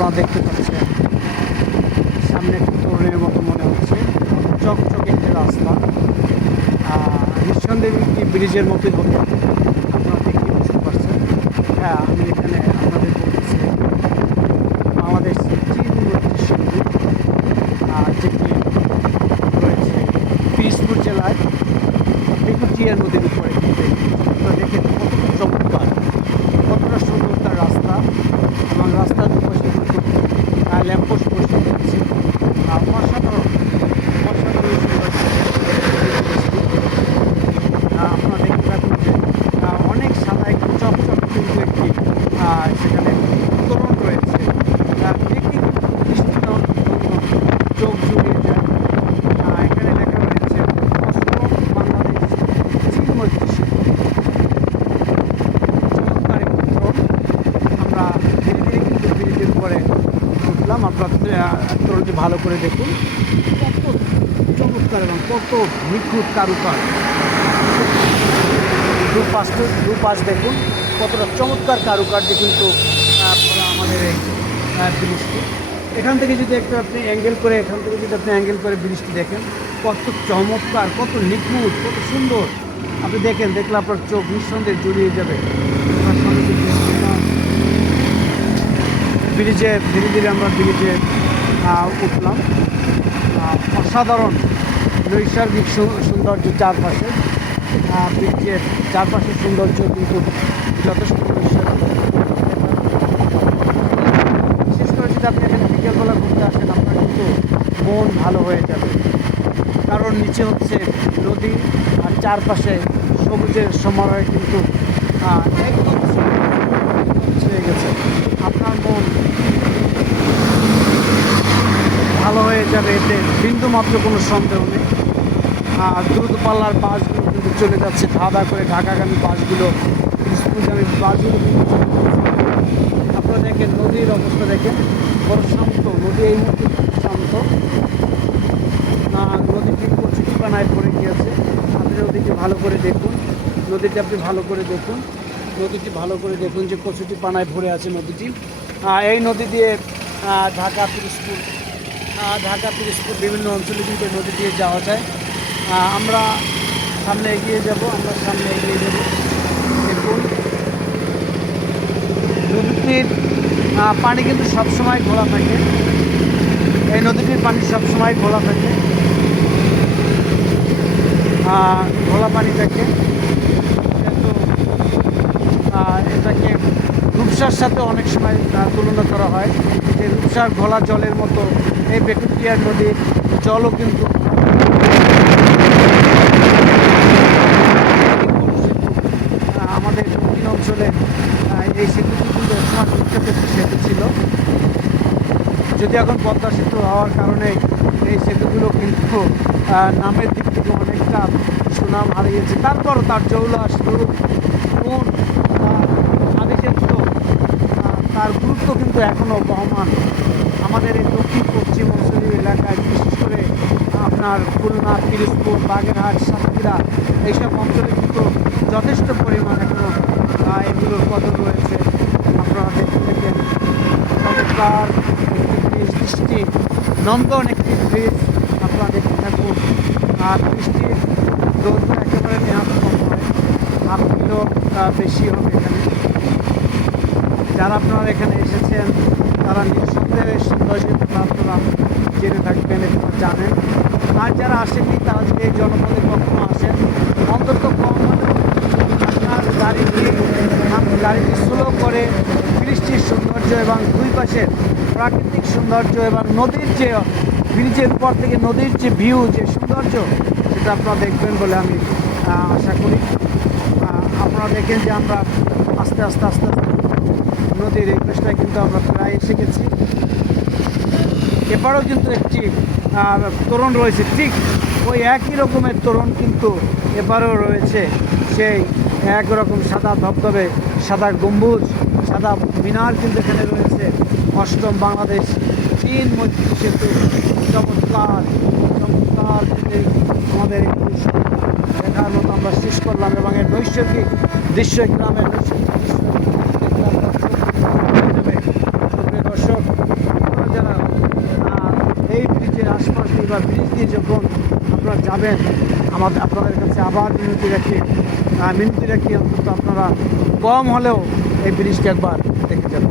আপনারা দেখতে পাচ্ছেন। সামনে একটি তরুণের মতো মনে হচ্ছে। চকচক একটি রাস্তা। নিঃসন্দেহে একটি ব্রিজের মতোই হবে। আপনারা দেখতে বুঝতে পারছেন। হ্যাঁ আমি এখানে আপনাদের বলতেছি বাংলাদেশ চীন সংগীত যেটি রয়েছে পিরিজপুর জেলায় বেকুটিয়া নদীর উপরে কিন্তু এই আপনারা দেখেন কতটা চমৎকার কতটা সুন্দর তার রাস্তা এবং রাস্তার পাশে কিন্তু ল্যাম্পোস্ট বসে যাচ্ছে আর অসাধারণ অসাধারণ সুন্দর আহ, আপনারা দেখতে পাচ্ছেন যে আহ, অনেক সাদা একটু চকচক কিন্তু একটি আহ, সেখানে উত্তরণ রয়েছে আহ, দেখে কিন্তু দৃষ্টিনন্দন চোখ জুড়িয়ে যায় আহ, এখানে লেখা রয়েছে অষ্টম বাংলাদেশ চীন মৈত্রী সেতু চমৎকার একটি তরুণ। আমরা ধীরে ধীরে কিন্তু ব্রিজের উপরে উঠলাম আপনারা আহ, ভালো করে দেখুন। কত চমৎকার এবং কত নিখুঁত কারুকার দুপাশ দুপাশ দেখুন কতটা চমৎকার কারুকার্য কিন্তু আমাদের এই ব্রিজটি। এখান থেকে যদি একটু আপনি অ্যাঙ্গেল করে এখান থেকে যদি আপনি অ্যাঙ্গেল করে ব্রিজটি দেখেন কত চমৎকার কত নিখুঁত কত সুন্দর। আপনি দেখেন দেখলে আপনার চোখ নিঃসন্দেহে জড়িয়ে যাবে। আপনার সঙ্গে ব্রিজে, ধীরে ধীরে আমরা ব্রিজে উঠলাম। অসাধারণ নৈসর্গিক সৌন্দর্য চারপাশে। ব্রিজের চারপাশের সৌন্দর্য কিন্তু যথেষ্ট বিশেষ করে যদি আপনি এখানে বিকেলবেলা ঘুরতে আসেন, আপনার কিন্তু মন ভালো হয়ে যাবে। কারণ নিচে হচ্ছে নদী, আর চারপাশে সবুজের সমারোহে কিন্তু একদম হয়ে গেছে আপনার মন ভালো হয়ে যাবে বিন্দু মাত্র কোনো সন্দেহ নেই। আর দ্রুত পাল্লার বাসগুলো কিন্তু চলে যাচ্ছে। ধাঁধা করে ঢাকাগামী বাসগুলো স্কুলগামী বাসগুলো কিন্তু। আপনারা দেখেন নদীর অবস্থা দেখেন। বড় শান্ত নদী এই মুহূর্তে খুব শান্ত। আহ, নদীটি কচুটি পানায় পড়ে গিয়েছে। আপনি নদীটি ভালো করে দেখুন। নদীটি আপনি ভালো করে দেখুন। নদীটি ভালো করে দেখুন যে কচুটি পানায় ভরে আছে নদীটি। এই নদী দিয়ে ঢাকা পিরিজপুর ঢাকা পিরিজপুর বিভিন্ন অঞ্চলে কিন্তু নদী দিয়ে যাওয়া যায়। আমরা সামনে এগিয়ে যাব, আমরা সামনে এগিয়ে যাব। দেখুন, নদীটির পানি কিন্তু সবসময় ঘোলা থাকে। এই নদীটির পানি সবসময় ঘোলা থাকে। ঘোলা পানি থাকে। কিন্তু এটাকে রূপসার সাথে অনেক সময় তুলনা করা হয়। যে রূপসার ঘোলা জলের মতো এই বেকুটিয়ার নদীর জলও কিন্তু আমাদের দক্ষিণ অঞ্চলে এই সেতুটি কিন্তু একসময় বিখ্যাত একটি সেতু ছিল। যদি এখন পদ্মা সেতু হওয়ার কারণে এই সেতুগুলো কিন্তু নামের দিক থেকে অনেকটা সুনাম হারিয়েছে। তারপরও তার জৌলাস রূপ কিন্তু এখনও বহমান। আমাদের এই দক্ষিণ পশ্চিম অঞ্চলীয় এলাকায় বিশেষ করে আপনার খুলনা পিরিজপুর বাগেরহাট সাতক্ষীরা এইসব অঞ্চলে কিন্তু যথেষ্ট পরিমাণ এখনও এগুলোর কদর রয়েছে আপনারা দেখতে থাকেন চমৎকার বৃষ্টি নন্দন একটি ব্রিজ। আপনারা দেখতে থাকুন আর বৃষ্টির রোদ একেবারে নেওয়া কম হয়। আহ, বেশি হবে এখানে। যারা আপনারা এখানে এসেছেন, তারা নিঃসন্দেহে সৌন্দর্যের কথা আপনারা জেনে থাকবেন এবং জানেন। আর যারা আসেননি, তারা যদি এই জনপদে কখনো আসেন, অন্তত কম আপনার গাড়িটি গাড়িটি স্লো করে বৃষ্টির সৌন্দর্য এবং দুই পাশের প্রাকৃতিক সৌন্দর্য এবং নদীর যে ব্রিজের উপর থেকে নদীর যে ভিউ যে সৌন্দর্য, সেটা আপনারা দেখবেন বলে আমি আশা করি। আপনারা দেখেন যে আমরা আস্তে আস্তে আস্তে আস্তে নদীর এই পেশটায় কিন্তু আমরা প্রায় শিখেছি। এবারও কিন্তু একটি তোরণ রয়েছে। ঠিক ওই একই রকমের তোরণ কিন্তু এবারও রয়েছে। সেই একরকম সাদা ধবধবে, সাদা গম্বুজ, সাদা মিনার কিন্তু এখানে রয়েছে। অষ্টম বাংলাদেশ চীন মৈত্রী সেতু। চমৎকার চমৎকার আমাদের এই দেখার মতো আমরা শেষ করলাম এবং এর নৈসর্গিক দৃশ্য গ্রামের নৈসর্গিক দৃশ্য দেখলে আপনার চোখ জুড়িয়ে যাবে। সুপ্রিয় দর্শক বা ব্রিজ দিয়ে যখন আপনারা যাবেন, আমাদের আপনাদের কাছে আবার মিনতি রাখি মিনতি রাখি অন্তত আপনারা কম হলেও এই ব্রিজটা একবার দেখে যাবেন।